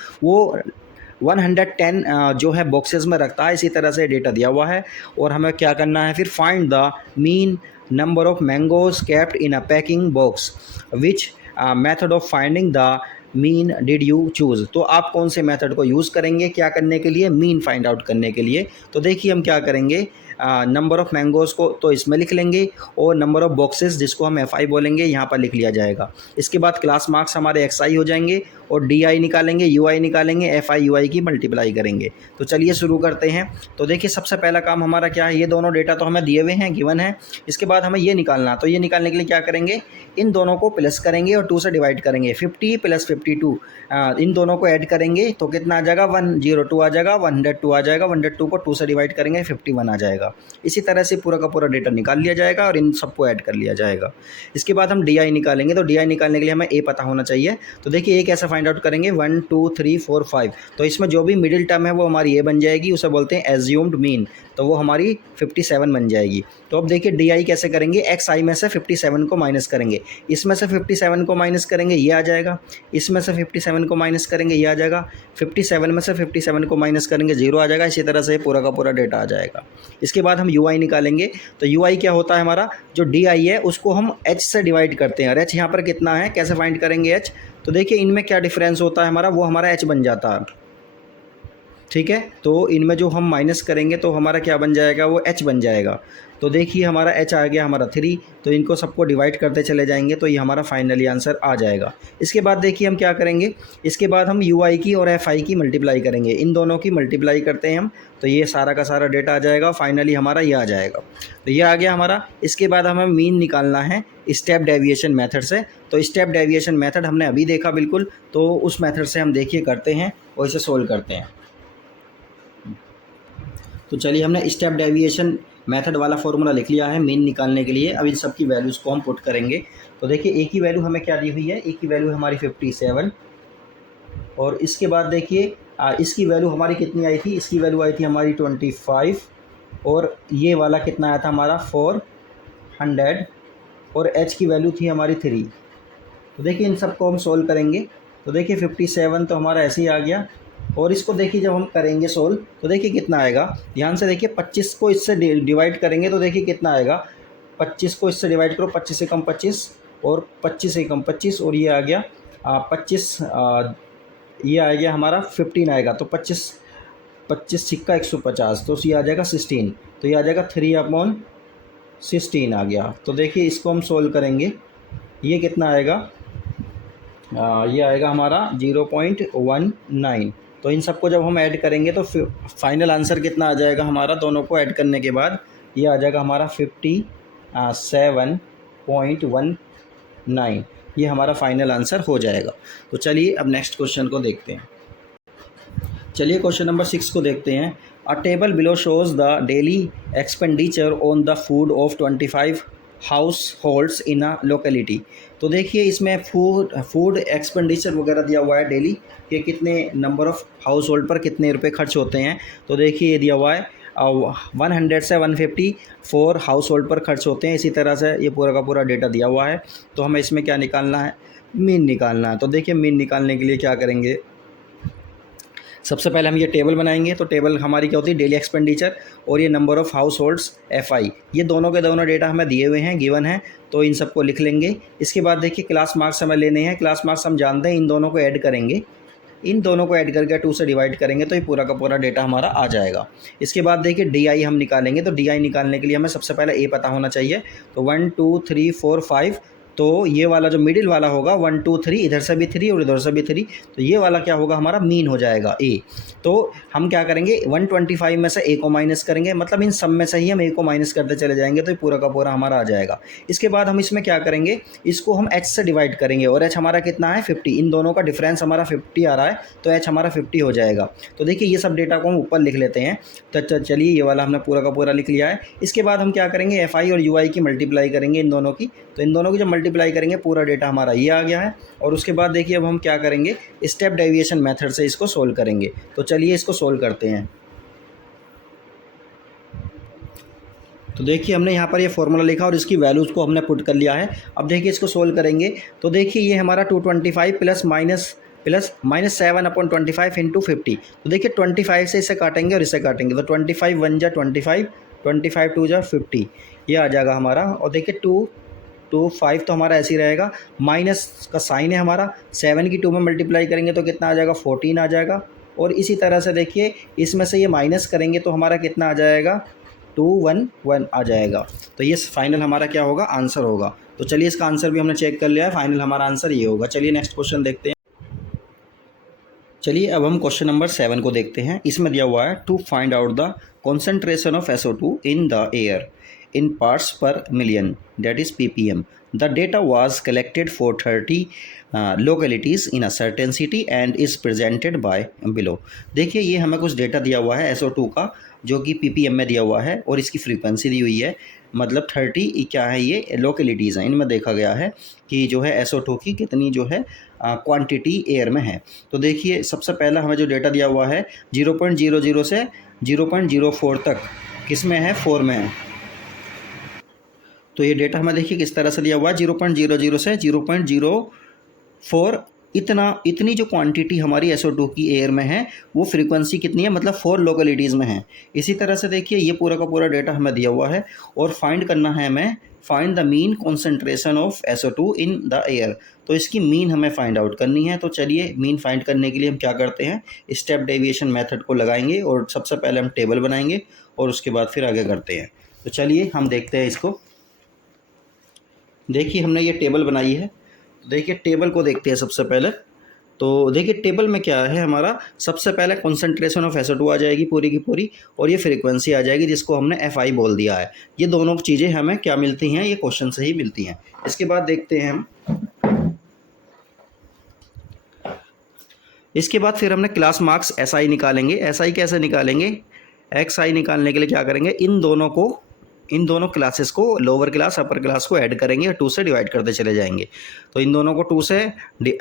110 जो है बॉक्सेस में रखता है। इसी तरह से डेटा दिया हुआ है, और हमें क्या करना है फिर, find the mean number of mangoes kept in a packing box, which method of finding the mean did you choose. तो आप कौन से मेथड को यूज़ करेंगे क्या करने के लिए, मीन फाइंड आउट करने के लिए। तो देखिए हम क्या करेंगे, नंबर ऑफ़ मैंगोज़ को तो इसमें लिख लेंगे, और नंबर ऑफ़ बॉक्सेस जिसको हम एफ आई बोलेंगे यहाँ पर लिख लिया जाएगा। इसके बाद क्लास मार्क्स हमारे एक्स आई हो जाएंगे, और डी आई निकालेंगे, यू आई निकालेंगे, एफ आई यू आई की मल्टीप्लाई करेंगे। तो चलिए शुरू करते हैं। तो देखिए सबसे पहला काम हमारा क्या है, ये दोनों डेटा तो हमें दिए हुए हैं, गिवन है। इसके बाद हमें ये निकालना, तो ये निकालने के लिए क्या करेंगे, इन दोनों को प्लस करेंगे और 2 से डिवाइड करेंगे। 50 + 52 इन दोनों को ऐड करेंगे तो कितना आ जाएगा, 102 आ जाएगा, 102 आ जाएगा। 102 को 2 से डिवाइड करेंगे, 51 आ जाएगा। इसी तरह से पूरा का पूरा डेटा निकाल लिया जाएगा और इन सबको ऐड कर लिया जाएगा। इसके बाद हम डी आई निकालेंगे, तो डी आई निकालने के लिए हमें ए पता होना चाहिए। तो देखिए ए कैसे फाइंड आउट करेंगे, 1 2 3 4 5। तो इसमें जो भी मिडिल टर्म है वो हमारी ए बन जाएगी, उसे बोलते हैं एज्यूम्ड मीन, तो वो हमारी 57 बन जाएगी। तो अब देखिए डी आई कैसे करेंगे, एक्स आई में से 57 को माइनस करेंगे, इसमें से 57 को माइनस करेंगे, ये आ जाएगा, इसमें से 57 को माइनस करेंगे, ये आ जाएगा, 57 में से 57 को माइनस करेंगे, 0 आ जाएगा। इसी तरह से पूरा का पूरा डेटा आ जाएगा। इसके बाद हम यू आई निकालेंगे, तो यू आई क्या होता है हमारा, जो डी आई है उसको हम एच से डिवाइड करते हैं, और एच यहाँ पर कितना है, कैसे फाइंड करेंगे एच। तो देखिए इनमें क्या डिफरेंस होता है हमारा, वो हमारा एच बन जाता है। ठीक है। तो इनमें जो हम माइनस करेंगे तो हमारा क्या बन जाएगा, वो H बन जाएगा। तो देखिए हमारा H आ गया हमारा 3, तो इनको सबको डिवाइड करते चले जाएंगे तो ये हमारा फाइनली आंसर आ जाएगा। इसके बाद देखिए हम क्या करेंगे, इसके बाद हम UI की और FI की मल्टीप्लाई करेंगे, इन दोनों की मल्टीप्लाई करते हैं हम, तो ये सारा का सारा डेटा आ जाएगा, फाइनली हमारा ये आ जाएगा। तो ये आ गया हमारा। इसके बाद हमें मीन निकालना है स्टेप डेविएशन मेथड से। तो स्टेप डेविएशन मेथड हमने अभी देखा बिल्कुल, तो उस मेथड से हम देखिए करते हैं और इसे सोल्व करते हैं। तो चलिए हमने स्टेप डेविएशन मेथड वाला फॉर्मूला लिख लिया है मीन निकालने के लिए। अब इन सब की वैल्यूज़ को हम पुट करेंगे। तो देखिए ए की वैल्यू हमें क्या दी हुई है, ए की वैल्यू हमारी 57, और इसके बाद देखिए इसकी वैल्यू हमारी कितनी आई थी, इसकी वैल्यू आई थी हमारी 25, और ये वाला कितना आया था हमारा 400, और एच की वैल्यू थी हमारी 3। तो देखिए इन सबको हम सोल्व करेंगे। तो देखिए 57 तो हमारा ऐसे ही आ गया, और इसको देखिए जब हम करेंगे सोल्व तो देखिए कितना आएगा। ध्यान से देखिए 25 को इससे डिवाइड करेंगे तो देखिए कितना आएगा, 25 को इससे डिवाइड करो, 25 से कम 25 और 25 से कम 25, और ये आ गया 25, ये आ गया हमारा 15 आएगा। तो 25 सिक्का 150, तो ये आ जाएगा 16, तो ये आ जाएगा 3/16 आ गया। तो देखिए इसको हम सोल्व करेंगे, ये कितना आएगा, ये आएगा हमारा 0.19। तो इन सबको जब हम ऐड करेंगे तो फाइनल आंसर कितना आ जाएगा हमारा, दोनों को ऐड करने के बाद ये आ जाएगा हमारा 57.19, ये हमारा फाइनल आंसर हो जाएगा। तो चलिए अब नेक्स्ट क्वेश्चन को देखते हैं। चलिए क्वेश्चन नंबर 6 को देखते हैं। अ table below shows the daily expenditure on the food of 25 house holds in a locality. तो देखिए इसमें फूड एक्सपेंडिचर वगैरह दिया हुआ है डेली, कि कितने नंबर ऑफ़ हाउस होल्ड पर कितने रुपए खर्च होते हैं। तो देखिए ये दिया हुआ है 100 से 154 हाउस होल्ड पर खर्च होते हैं। इसी तरह से ये पूरा का पूरा डेटा दिया हुआ है। तो हमें इसमें क्या निकालना है, मीन निकालना है। तो देखिए मीन निकालने के लिए क्या करेंगे, सबसे पहले हम ये टेबल बनाएंगे। तो टेबल हमारी क्या होती है, डेली एक्सपेंडिचर, और ये number of house holds FI, ये दोनों के दोनों डेटा हमें दिए हुए हैं, गिवन है, तो इन सबको लिख लेंगे। इसके बाद देखिए क्लास मार्क्स हमें लेने हैं। क्लास मार्क्स हम जानते हैं, इन दोनों को ऐड करेंगे, इन दोनों को ऐड करके 2 से डिवाइड करेंगे तो ये पूरा का पूरा डेटा हमारा आ जाएगा। इसके बाद देखिए DI हम निकालेंगे। तो DI निकालने के लिए हमें सबसे पहले A पता होना चाहिए। तो 1 2 3 4 5, तो ये वाला जो मिडिल वाला होगा 1 2 3, इधर से भी 3 और इधर से भी 3, तो ये वाला क्या होगा हमारा, मीन हो जाएगा A। तो हम क्या करेंगे, 125 में से A को माइनस करेंगे, मतलब इन सब में से ही हम A को माइनस करते चले जाएंगे, तो ये पूरा का पूरा हमारा आ जाएगा। इसके बाद हम इसमें क्या करेंगे, इसको हम H से डिवाइड करेंगे, और H हमारा कितना है 50, इन दोनों का डिफरेंस हमारा 50 आ रहा है, तो H हमारा 50 हो जाएगा। तो देखिए ये सब डेटा को हम ऊपर लिख लेते हैं। तो चलिए ये वाला हमने पूरा का पूरा लिख लिया है। इसके बाद हम क्या करेंगे, FI और UI की मल्टीप्लाई करेंगे इन दोनों की। तो इन दोनों की जब मल्टीप्लाई करेंगे पूरा डेटा हमारा ये आ गया है। और उसके बाद देखिए अब हम क्या करेंगे, स्टेप डेविएशन मेथड से इसको सोल्व करेंगे। तो चलिए इसको सोल्व करते हैं। तो देखिए हमने यहाँ पर ये फॉर्मूला लिखा और इसकी वैल्यूज़ को हमने पुट कर लिया है। अब देखिए इसको सोल्व करेंगे। तो देखिए ये हमारा 225 प्लस -7/25 इंटू 50। तो देखिए 25 से इसे काटेंगे और इसे काटेंगे, तो 25 1 जा 25, 25 2 जा 50, ये आ जाएगा हमारा। और देखिए 2 5 तो हमारा ऐसे ही रहेगा, माइनस का साइन है हमारा, 7 की 2 में मल्टीप्लाई करेंगे तो कितना आ जाएगा, 14 आ जाएगा। और इसी तरह से देखिए इसमें से ये माइनस करेंगे तो हमारा कितना आ जाएगा, 211 आ जाएगा। तो ये फाइनल हमारा क्या होगा, आंसर होगा। तो चलिए इसका आंसर भी हमने चेक कर लिया है, फाइनल हमारा आंसर ये होगा। चलिए नेक्स्ट क्वेश्चन देखते हैं। चलिए अब हम क्वेश्चन नंबर 7 को देखते हैं। इसमें दिया हुआ है to find out the concentration of SO2 in the air in parts per million, that is ppm. The data was collected for 30 localities in a certain city and is presented by below. देखिए ये हमें कुछ data दिया हुआ है SO2 का, जो कि ppm में दिया हुआ है, और इसकी फ्रीक्वेंसी दी हुई है, मतलब 30 क्या है, ये लोकेलिटीज़ हैं। इनमें देखा गया है कि जो है SO2 की कितनी जो है क्वांटिटी एयर में है। तो देखिए सबसे पहला हमें जो डेटा दिया हुआ है 0.00 से 0.04 तक, किस में है, 4 में है। तो ये डेटा हमें देखिए किस तरह से दिया हुआ है, 0.00 से 0.04, इतनी जो क्वांटिटी हमारी SO2 की एयर में है, वो फ्रीक्वेंसी कितनी है, मतलब 4 लोकेलिटीज़ में है। इसी तरह से देखिए ये पूरा का पूरा डेटा हमें दिया हुआ है, और फाइंड करना है हमें find the mean concentration of SO2 in the air. तो इसकी मीन हमें फाइंड आउट करनी है। तो चलिए मीन फाइंड करने के लिए हम क्या करते हैं, स्टेप डेविएशन मेथड को लगाएंगे और सबसे पहले हम टेबल बनाएंगे और उसके बाद फिर आगे करते हैं। तो चलिए हम देखते हैं इसको। देखिए हमने ये टेबल बनाई है। देखिए टेबल को देखते हैं सबसे पहले। तो देखिए टेबल में क्या है हमारा, सबसे पहले कॉन्सेंट्रेशन ऑफ SO2 आ जाएगी पूरी की पूरी, और ये फ्रीक्वेंसी आ जाएगी जिसको हमने FI बोल दिया है। ये दोनों चीज़ें हमें क्या मिलती हैं, ये क्वेश्चन से ही मिलती हैं। इसके बाद देखते हैं हम, इसके बाद फिर हमने क्लास मार्क्स SI निकालेंगे। SI कैसे निकालेंगे, XI निकालने के लिए क्या करेंगे, इन दोनों क्लासेस को, लोअर क्लास अपर क्लास को ऐड करेंगे और 2 से डिवाइड करते चले जाएंगे। तो इन दोनों को 2 से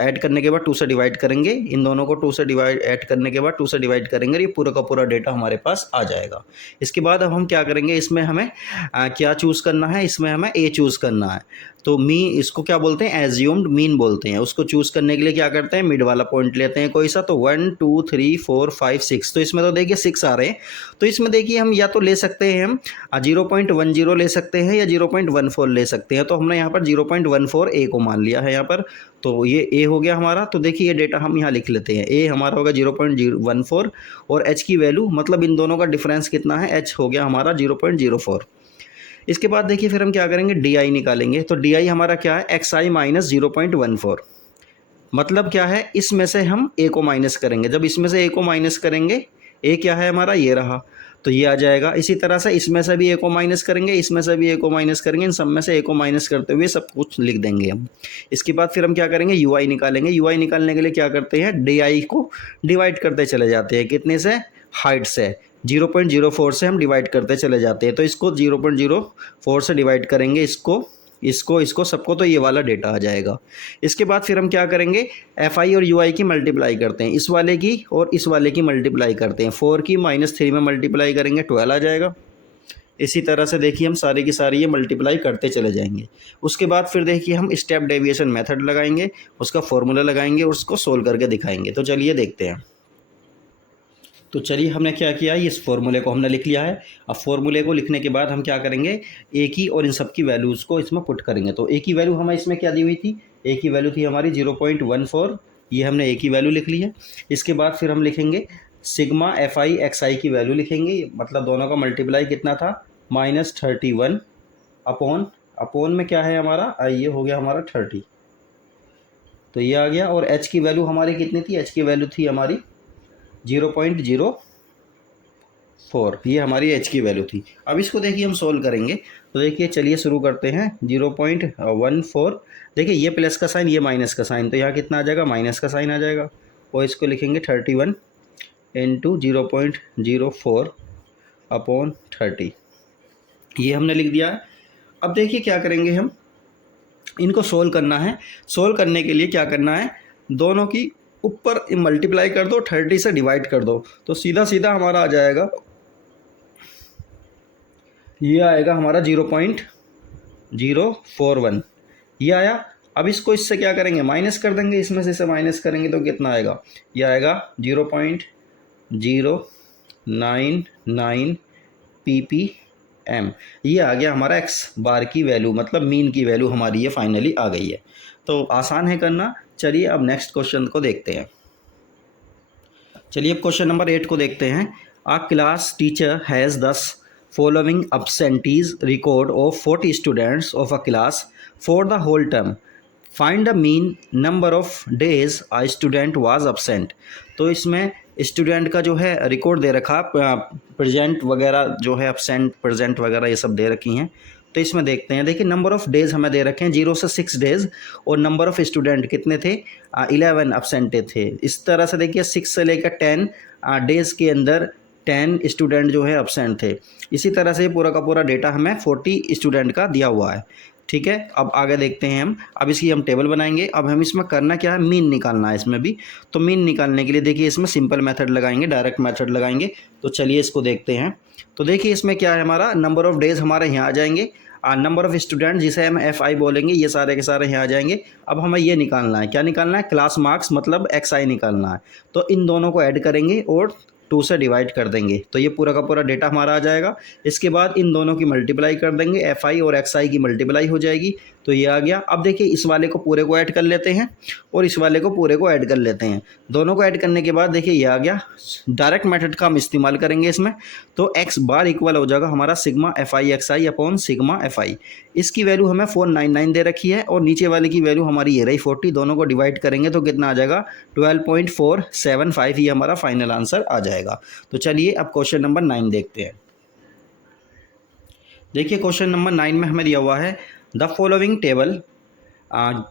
ऐड करने के बाद 2 से डिवाइड करेंगे, इन दोनों को 2 से ऐड करने के बाद 2 से डिवाइड करेंगे, और ये पूरा का पूरा डेटा हमारे पास आ जाएगा। इसके बाद अब हम क्या करेंगे, इसमें हमें क्या चूज़ करना है, इसमें हमें A चूज़ करना है। तो इसको क्या बोलते हैं, एज्यूम्ड मीन बोलते हैं। उसको चूज़ करने के लिए क्या करते हैं, मिड वाला पॉइंट लेते हैं कोई सा। तो 1 2 3 4 5 6, तो इसमें तो देखिए 6 आ रहे हैं। तो इसमें देखिए हम या तो ले सकते हैं, हम 0.10 ले सकते हैं या 0.14 ले सकते हैं। तो हमने यहाँ पर 0.14 A को मान लिया है यहाँ पर। तो ये A हो गया हमारा। तो देखिए ये डेटा हम यहाँ लिख लेते हैं। A हमारा होगा 0.14 और H की वैल्यू, मतलब इन दोनों का डिफरेंस कितना है, H हो गया हमारा 0.04। इसके बाद देखिए फिर हम क्या करेंगे, DI निकालेंगे। तो DI हमारा क्या है, XI माइनस 0.14। मतलब क्या है, इसमें से हम A को माइनस करेंगे। जब इसमें से A को माइनस करेंगे, A क्या है हमारा, ये रहा, तो ये आ जाएगा। इसी तरह से इसमें से भी A को माइनस करेंगे, इसमें से भी A को माइनस करेंगे, इन सब में से A को माइनस करते हुए सब कुछ लिख देंगे हम। इसके बाद फिर हम क्या करेंगे, UI निकालेंगे। UI निकालने के लिए क्या करते हैं, DI को डिवाइड करते चले जाते हैं। कितने से, हाइट से, 0.04 से हम डिवाइड करते चले जाते हैं। तो इसको 0.04 से डिवाइड करेंगे, इसको सबको, तो ये वाला डेटा आ जाएगा। इसके बाद फिर हम क्या करेंगे, FI और UI की मल्टीप्लाई करते हैं, इस वाले की और इस वाले की मल्टीप्लाई करते हैं। 4 की -3 में मल्टीप्लाई करेंगे, 12 आ जाएगा। इसी तरह से देखिए हम सारी की सारी ये मल्टीप्लाई करते चले जाएंगे। उसके बाद फिर देखिए हम स्टेप डेविएशन मेथड लगाएंगे, उसका फॉर्मूला लगाएंगे और उसको सोल्व करके दिखाएंगे। तो चलिए देखते हैं। तो चलिए हमने क्या किया, इस फॉर्मूले को हमने लिख लिया है। अब फॉर्मूले को लिखने के बाद हम क्या करेंगे, A की और इन सब की वैल्यूज़ को इसमें पुट करेंगे। तो A की वैल्यू हमें इसमें क्या दी हुई थी, A की वैल्यू थी हमारी 0.14, ये हमने A की वैल्यू लिख ली है। इसके बाद फिर हम लिखेंगे सिग्मा FI XI की वैल्यू लिखेंगे, मतलब दोनों का मल्टीप्लाई कितना था, -31 अपॉन में क्या है हमारा, ये हो गया हमारा 30, तो ये आ गया। और H की वैल्यू हमारी कितनी थी, H की वैल्यू थी हमारी 0.04, ये हमारी H की वैल्यू थी। अब इसको देखिए हम सोल्व करेंगे। तो देखिए चलिए शुरू करते हैं। 0.14, देखिए ये प्लस का साइन, ये माइनस का साइन, तो यहाँ कितना आ जाएगा, माइनस का साइन आ जाएगा। और इसको लिखेंगे 31 इंटू 0.04 अपॉन 30, ये हमने लिख दिया है। अब देखिए क्या करेंगे हम, इनको सोल्व करना है। सोल्व करने के लिए क्या करना है, दोनों की ऊपर मल्टीप्लाई कर दो, 30 से डिवाइड कर दो, तो सीधा सीधा हमारा आ जाएगा, ये आएगा हमारा 0.041, ये आया। अब इसको इससे क्या करेंगे, माइनस कर देंगे, इसमें से माइनस करेंगे तो कितना आएगा, ये आएगा 0.099 ppm। ये आ गया हमारा x बार की वैल्यू, मतलब मीन की वैल्यू हमारी ये फाइनली आ गई है। तो आसान है करना। चलिए अब नेक्स्ट क्वेश्चन को देखते हैं। चलिए अब क्वेश्चन नंबर 8 को देखते हैं। आ क्लास टीचर हैज़ दस following absentees record of 40 students of a class for the whole term. Find the mean number of days a student was absent. तो इसमें स्टूडेंट का जो है रिकॉर्ड दे रखा, प्रेजेंट वगैरह जो है, absent प्रेजेंट वगैरह ये सब दे रखी हैं। तो इसमें देखते हैं। देखिए नंबर ऑफ़ डेज़ हमें दे रखे हैं 0 से 6 डेज़, और नंबर ऑफ़ स्टूडेंट कितने थे, 11 absent थे। इस तरह से देखिए 6 से लेकर 10 डेज़ के अंदर 10 स्टूडेंट जो है absent थे। इसी तरह से पूरा का पूरा डेटा हमें 40 स्टूडेंट का दिया हुआ है। ठीक है, अब आगे देखते हैं हम। अब इसकी हम टेबल बनाएंगे। अब हम इसमें करना क्या है, मीन निकालना है इसमें भी। तो मीन निकालने के लिए देखिए इसमें सिंपल मेथड लगाएंगे, डायरेक्ट मेथड लगाएंगे। तो चलिए इसको देखते हैं। तो देखिए इसमें क्या है, हमारा नंबर ऑफ़ डेज़ हमारे यहाँ आ जाएंगे, नंबर ऑफ़ स्टूडेंट जिसे हम FI बोलेंगे, ये सारे के सारे यहाँ आ जाएंगे। अब हमें ये निकालना है, क्या निकालना है, क्लास मार्क्स मतलब XI निकालना है। तो इन दोनों को ऐड करेंगे और 2 से डिवाइड कर देंगे तो ये पूरा का पूरा डेटा हमारा आ जाएगा। इसके बाद इन दोनों की मल्टीप्लाई कर देंगे, FI और XI की मल्टीप्लाई हो जाएगी तो ये आ गया। अब देखिए इस वाले को पूरे को ऐड कर लेते हैं और इस वाले को पूरे को ऐड कर लेते हैं। दोनों को ऐड करने के बाद देखिए ये आ गया। डायरेक्ट मेथड का हम इस्तेमाल करेंगे इसमें, तो x बार इक्वल हो जाएगा हमारा sigma FI XI upon sigma FI। इसकी वैल्यू हमें 499 दे रखी है और नीचे वाले की वैल्यू हमारी ये रही 40। दोनों को डिवाइड करेंगे तो कितना आ जाएगा 12.475। ये हमारा फाइनल आंसर आ जाएगा। तो चलिए अब क्वेश्चन नंबर 9 देखते हैं। देखिए क्वेश्चन नंबर 9 में हमें दिया हुआ है the following table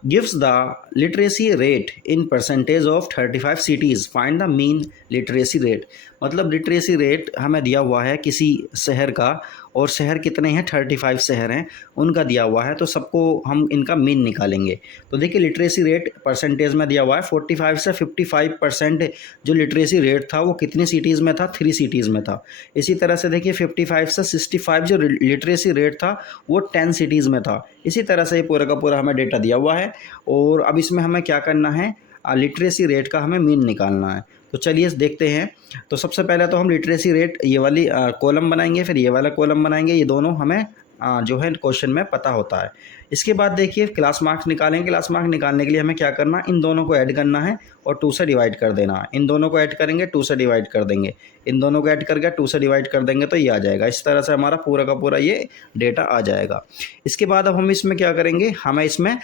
gives the literacy rate in percentage of 35 cities, find the mean literacy rate। मतलब लिटरेसी रेट हमें दिया हुआ है किसी शहर का और शहर कितने हैं 35 शहर हैं उनका दिया हुआ है, तो सबको हम इनका मीन निकालेंगे। तो देखिए लिटरेसी रेट परसेंटेज में दिया हुआ है 45 से 55% जो लिटरेसी रेट था वो कितनी सिटीज़ में था 3 सिटीज़ में था। इसी तरह से देखिए 55 से 65 जो लिटरेसी रेट था वो 10 सिटीज़ में था। इसी तरह से ये पूरा का पूरा हमें डेटा दिया हुआ है और अब इसमें हमें क्या करना है लिटरेसी रेट का हमें मीन निकालना है। तो चलिए देखते हैं। तो सबसे पहले तो हम लिटरेसी रेट ये वाली कॉलम बनाएंगे, फिर ये वाला कॉलम बनाएंगे। ये दोनों हमें जो है क्वेश्चन में पता होता है। इसके बाद देखिए क्लास मार्क्स निकालेंगे। क्लास मार्क्स निकालने के लिए हमें क्या करना, इन दोनों को ऐड करना है और 2 से डिवाइड कर देना है। इन दोनों को ऐड करेंगे 2 से डिवाइड कर देंगे, इन दोनों को ऐड करके 2 से डिवाइड कर देंगे तो ये आ जाएगा। इस तरह से हमारा पूरा का पूरा ये डेटा आ जाएगा। इसके बाद अब हम इसमें क्या करेंगे, हमें इसमें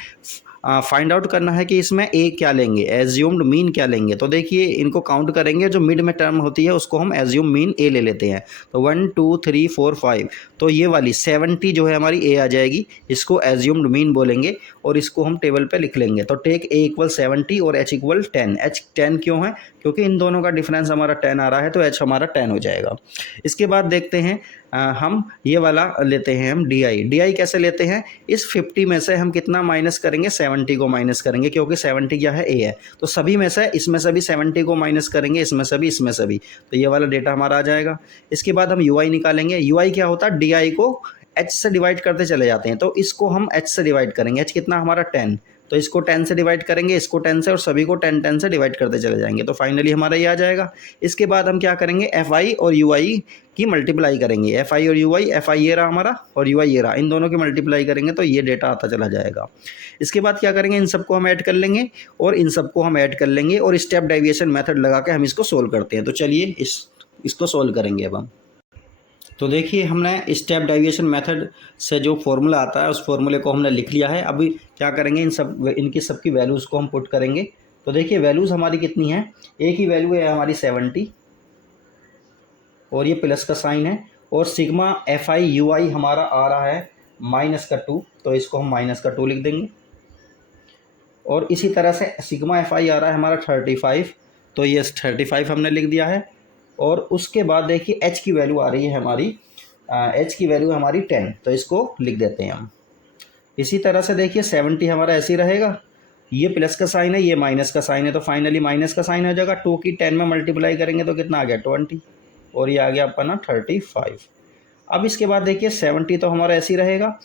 फाइंड आउट करना है कि इसमें ए क्या लेंगे, एज्यूम्ड मीन क्या लेंगे। तो देखिए इनको काउंट करेंगे, जो मिड में टर्म होती है उसको हम एज्यूम मीन ए ले लेते हैं। तो 1 2 3 4 5 तो ये वाली 70 जो है हमारी ए आ जाएगी, इसको एज्यूम्ड मीन बोलेंगे और इसको हम टेबल पे लिख लेंगे। तो टेक ए इक्वल 70 और एच इक्वल 10। एच 10 क्यों है, क्योंकि इन दोनों का डिफरेंस हमारा 10 आ रहा है तो एच हमारा 10 हो जाएगा। इसके बाद देखते हैं हम ये वाला लेते हैं हम डी कैसे लेते हैं, इस 50 में से हम कितना माइनस करेंगे 70 को माइनस करेंगे, क्योंकि 70 क्या है ए है। तो सभी में से इसमें से भी 70 को माइनस करेंगे, इसमें से भी इसमें से भी, तो ये वाला डेटा हमारा आ जाएगा। इसके बाद हम यूआई निकालेंगे। यूआई क्या होता है, डी को एच से डिवाइड करते चले जाते हैं, तो इसको हम एच से डिवाइड करेंगे। एच कितना हमारा 10, तो इसको 10 से डिवाइड करेंगे, इसको 10 से, और सभी को 10 10 से डिवाइड करते चले जाएंगे। तो फाइनली हमारा ये आ जाएगा। इसके बाद हम क्या करेंगे, FI और UI की मल्टीप्लाई करेंगे। FI और UI, FI ये रहा हमारा और UI ये रहा, इन दोनों की मल्टीप्लाई करेंगे तो ये डेटा आता चला जाएगा। इसके बाद क्या करेंगे, इन सबको हम ऐड कर लेंगे और इन सबको हम ऐड कर लेंगे और स्टेप डेविएशन मेथड लगा के हम इसको सोल्व करते हैं। तो चलिए इसको सोल्व करेंगे अब हम। तो देखिए हमने स्टेप डेविएशन मेथड से जो फॉर्मूला आता है उस फॉर्मूले को हमने लिख लिया है। अभी क्या करेंगे, इनकी सबकी वैल्यूज़ को हम पुट करेंगे। तो देखिए वैल्यूज़ हमारी कितनी है, ए की वैल्यू है हमारी 70 और ये प्लस का साइन है, और सिग्मा FI UI हमारा आ रहा है -2, तो इसको हम -2 लिख देंगे। और इसी तरह से सिग्मा FI आ रहा है हमारा 35, तो ये 35 हमने लिख दिया है। और उसके बाद देखिए एच की वैल्यू आ रही है हमारी, एच की वैल्यू हमारी 10, तो इसको लिख देते हैं हम। इसी तरह से देखिए 70 हमारा ऐसे ही रहेगा, ये प्लस का साइन है, ये माइनस का साइन है, तो फाइनली माइनस का साइन हो जाएगा। 2 की 10 में मल्टीप्लाई करेंगे तो कितना आ गया 20, और ये आ गया अपना 35। अब इसके बाद देखिए 70 तो हमारा ऐसे ही रहेगा,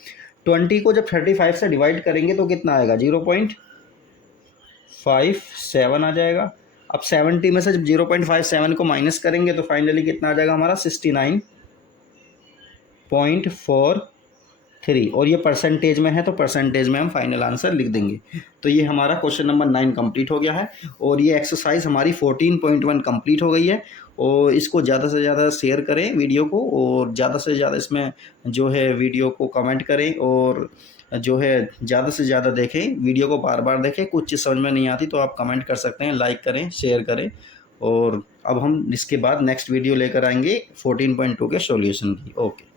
20 को जब 35 से डिवाइड करेंगे तो कितना आएगा 0.57 आ जाएगा। अब 70 में से जब 0.57 को माइनस करेंगे तो फाइनली कितना आ जाएगा हमारा 69.43, और ये परसेंटेज में है तो परसेंटेज में हम फाइनल आंसर लिख देंगे। तो ये हमारा क्वेश्चन नंबर 9 कंप्लीट हो गया है और ये एक्सरसाइज हमारी 14.1 कंप्लीट हो गई है। और इसको ज़्यादा से ज़्यादा शेयर करें वीडियो को, और ज़्यादा से ज़्यादा इसमें जो है वीडियो को कमेंट करें, और जो है ज़्यादा से ज़्यादा देखें वीडियो को, बार बार देखें। कुछ चीज़ समझ में नहीं आती तो आप कमेंट कर सकते हैं, लाइक करें, शेयर करें। और अब हम इसके बाद नेक्स्ट वीडियो लेकर आएंगे 14.2 के सॉल्यूशन की। ओके।